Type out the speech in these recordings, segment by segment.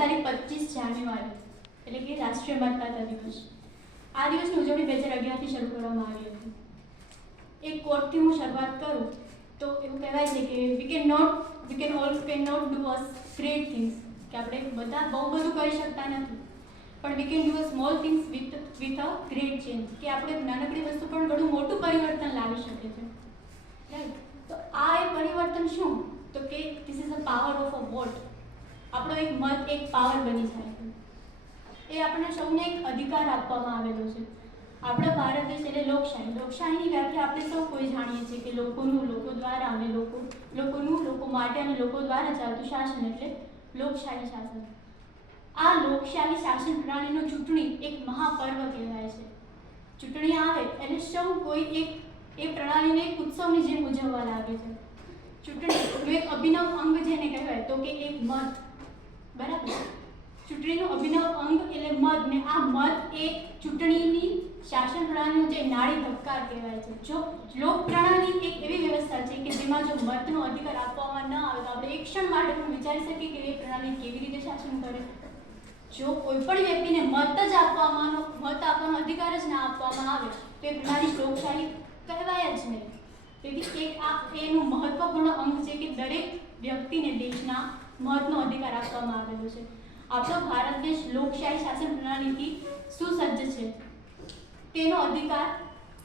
તારીખ 25 જાન્યુઆરી એટલે કે રાષ્ટ્રીય મતદાતા દિવસ. આ દિવસની ઉજવણી 2011થી શરૂ કરવામાં આવી હતી. એક કોટથી હું શરૂઆત કરું તો એવું કહેવાય છે કે we can not do a great things, કે આપણે બધા બહુ બધું કરી શકતા નથી, પણ we can do a small things with a great change, કે આપણે નાનકડી વસ્તુ પણ ઘણું મોટું પરિવર્તન લાવી શકે છે. રાઈટ. તો આ એક પરિવર્તન શું? તો કે this is a power of a vote. આપણો એક મત એક પાવર બની જાય છે. એ આપણને સૌને એક અધિકાર આપવામાં આવેલો છે. આપણા ભારત દેશ એટલે લોકશાહી. લોકશાહીની વ્યાખ્યા આપણે સૌ કોઈ જાણીએ છીએ કે લોકોનું, લોકો દ્વારા અને લોકોનું, લોકો માટે અને લોકો દ્વારા ચાલતું શાસન એટલે લોકશાહી શાસન. આ લોકશાહી શાસન પ્રણાલીનો ચૂંટણી એક મહાપર્વ કહેવાય છે. ચૂંટણી આવે એટલે સૌ કોઈ એ પ્રણાલીને એક ઉત્સવની જેમ ઉજવવા લાગે છે. ચૂંટણીનું એક અભિનવ અંગ જેને કહેવાય તો કે એક મત. બરાબર. ચૂંટણીનું અભિનવ અંગ એટલે મત, ને આ મત એક ચૂંટણીની શાસન પ્રણાલીનો જે નાડી ધબકાર કહેવાય છે. જો લોક પ્રણાલી એક એવી વ્યવસ્થા છે કે જેમાં જો મતનો અધિકાર આપવામાં ન આવે તો આપણે એક ક્ષણ માટે પણ વિચારી શકીએ કે એ પ્રણાલી કેવી રીતે શાસન કરે. જો કોઈ પણ વ્યક્તિને મત આપવાનો અધિકાર જ ના આપવામાં આવે તો એ પ્રણાલી લોકશાહી કહેવાય જ નહીં. તેથી એનું મહત્વપૂર્ણ અંગ છે કે દરેક વ્યક્તિને દેશના મતનો અધિકાર આપવામાં આવેલો છે. આપણો ભારત દેશ લોકશાહી શાસન પ્રણાલીથી સુસજ્જ છે. તેનો અધિકાર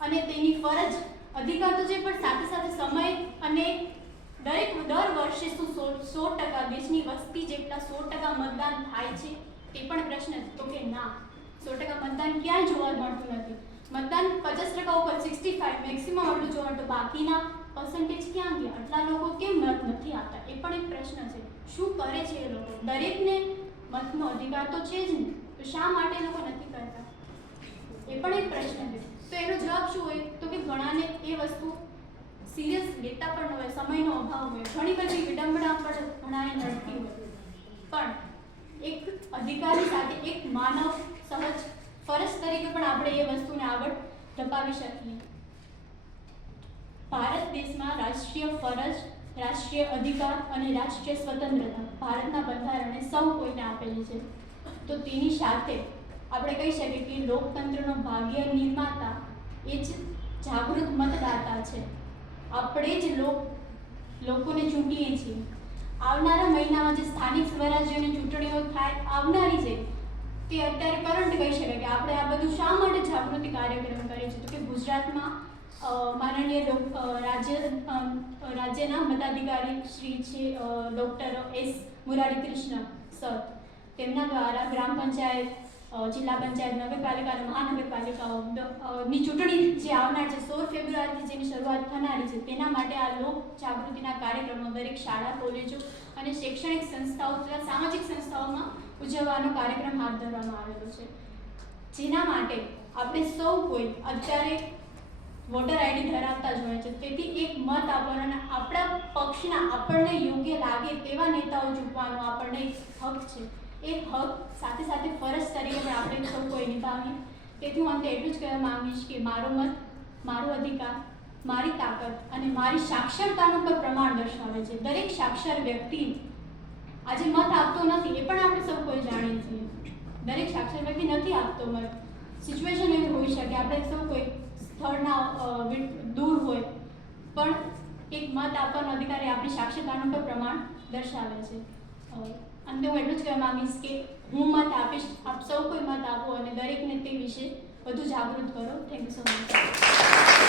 અને તેની ફરજ, અધિકાર તો છે પણ સાથે સાથે સમય અને દર વર્ષે શું 100% દેશની વસ્તી જેટલા 100% મતદાન થાય છે તે પણ પ્રશ્ન તો કે ના, 100% મતદાન ક્યાંય જોવા મળતું નથી. મતદાન 50% ઉપર 65 મેક્સિમમ એટલું જોવા મળતું, બાકીના પર્સન્ટેજ ક્યાં ગયા? આટલા લોકો કેમ મત નથી આપતા એ પણ એક પ્રશ્ન છે. શું કરે છે એ લોકો? દરેકને મતનો અધિકાર તો છે જ નહીં, તો શા માટે લોકો નથી કરતા એ પણ એક પ્રશ્ન છે. તો એનો જવાબ શું હોય? તો કે ઘણાને એ વસ્તુ સિરિયસ લેતા પણ ન હોય, સમયનો અભાવ હોય, ઘણી બધી વિડંબણા પણ ઘણાને નડતી હોય, પણ એક અધિકારી સાથે એક માનવ સહજ ફરજ તરીકે પણ આપણે એ વસ્તુને આગળ ધપાવી શકીએ. ભારત દેશમાં રાષ્ટ્રીય ફરજ, રાષ્ટ્રીય અધિકાર અને રાષ્ટ્રીય સ્વતંત્રતા ભારતના બંધારણે સૌ કોઈને આપેલી છે. તો તેની સાથે આપણે કહી શકીએ કે લોકતંત્રનો ભાગ્ય નિર્માતા એ જ જાગૃત મતદાતા છે. આપણે જ લોકોને ચૂંટીએ છીએ. આવનારા મહિનામાં જે સ્થાનિક સ્વરાજ્યની ચૂંટણીઓ આવનારી છે તે અત્યારે કરંટ કહી શકાય કે આપણે આ બધું શા માટે જાગૃતિ કાર્યક્રમ કરીએ છીએ. તો કે ગુજરાતમાં માનનીય રાજ્યના મતાધિકારી શ્રી છે doctor S Murari Krishna sir, તેમના દ્વારા ગ્રામ પંચાયત, જિલ્લા પંચાયત, નગરપાલિકા અને મહાનગરપાલિકાઓની ચૂંટણી જે આવનાર છે 16 ફેબ્રુઆરીથી જેની શરૂઆત થનારી છે, તેના માટે આ લોક જાગૃતિના કાર્યક્રમો દરેક શાળા, કોલેજો અને શૈક્ષણિક સંસ્થાઓ તથા સામાજિક સંસ્થાઓમાં ઉજવવાનો કાર્યક્રમ હાથ ધરવામાં આવેલો છે. જેના માટે આપણે સૌ કોઈ અત્યારે વોટર આઈડી ધરાવતા જ હોય છે. તેથી એક મત આપવાનો અને આપણા પક્ષના આપણને યોગ્ય લાગે તેવા નેતાઓ ચૂંટવાનો આપણને એક હક છે. એ હક સાથે સાથે ફરજ તરીકે પણ આપણે સૌ કોઈ નિભાવીએ. તેથી હું અંતે એટલું જ કહેવા માંગીશ કે મારો મત, મારો અધિકાર, મારી તાકાત અને મારી સાક્ષરતાનું પણ પ્રમાણ દર્શાવે છે. દરેક સાક્ષર વ્યક્તિ આજે મત આપતો નથી એ પણ આપણે સૌ કોઈ જાણીએ છીએ. દરેક સાક્ષર વ્યક્તિ નથી આપતો મત. સિચ્યુએશન એવી હોઈ શકે, આપણે સૌ કોઈ સ્થળના દૂર હોય, પણ એક મત આપવાનો અધિકાર એ આપણી સાક્ષરતાનું પણ પ્રમાણ દર્શાવે છે. અંતે હું એટલું જ કહેવા માંગીશ કે હું મત આપીશ, આપ સૌ કોઈ મત આપો અને દરેકને તે વિશે વધુ જાગૃત કરો. Thank you so much.